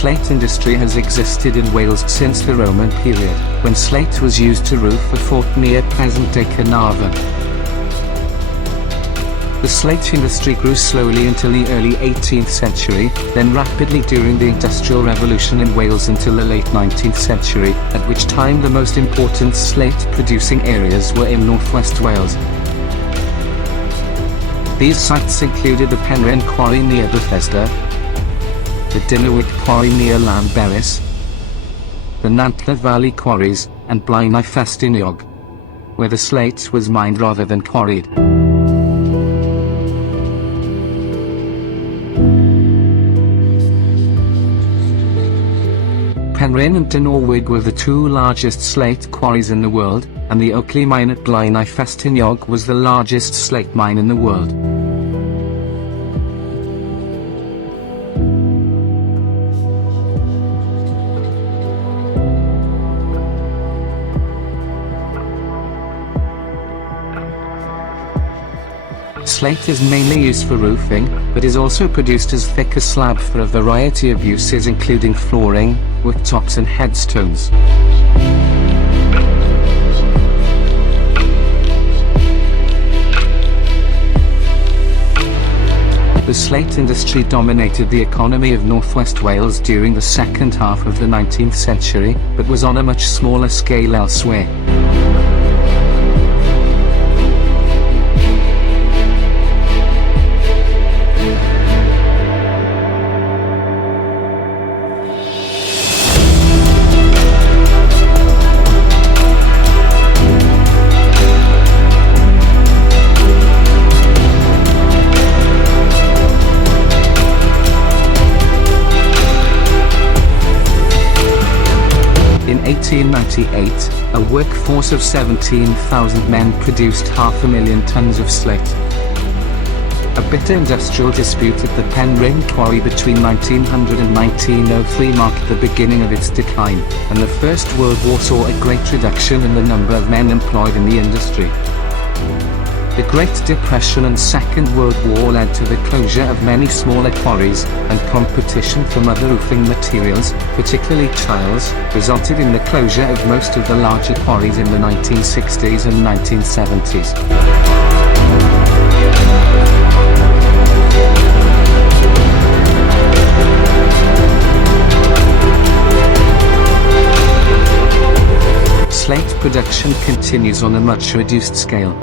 slate industry has existed in Wales since the Roman period, when slate was used to roof a fort near present-day Carnarvon. The slate industry grew slowly until the early 18th century, then rapidly during the Industrial Revolution in Wales until the late 19th century, at which time the most important slate-producing areas were in northwest Wales. These sites included the Penrhyn Quarry near Bethesda, the Dinnerwick Quarry near Llanberis, the Nantlle Valley Quarries, and Blaenau Ffestiniog, where the slate was mined rather than quarried. Penrhyn and Dinnerwick were the two largest slate quarries in the world, and the Oakley mine at Blaenau Ffestiniog was the largest slate mine in the world. Slate is mainly used for roofing, but is also produced as thick as slab for a variety of uses including flooring, worktops and headstones. The slate industry dominated the economy of northwest Wales during the second half of the 19th century, but was on a much smaller scale elsewhere. In 1898, a workforce of 17,000 men produced 500,000 tons of slate. A bitter industrial dispute at the Penrhyn Quarry between 1900 and 1903 marked the beginning of its decline, and the First World War saw a great reduction in the number of men employed in the industry. The Great Depression and Second World War led to the closure of many smaller quarries, and competition from other roofing materials, particularly tiles, resulted in the closure of most of the larger quarries in the 1960s and 1970s. Slate production continues on a much reduced scale.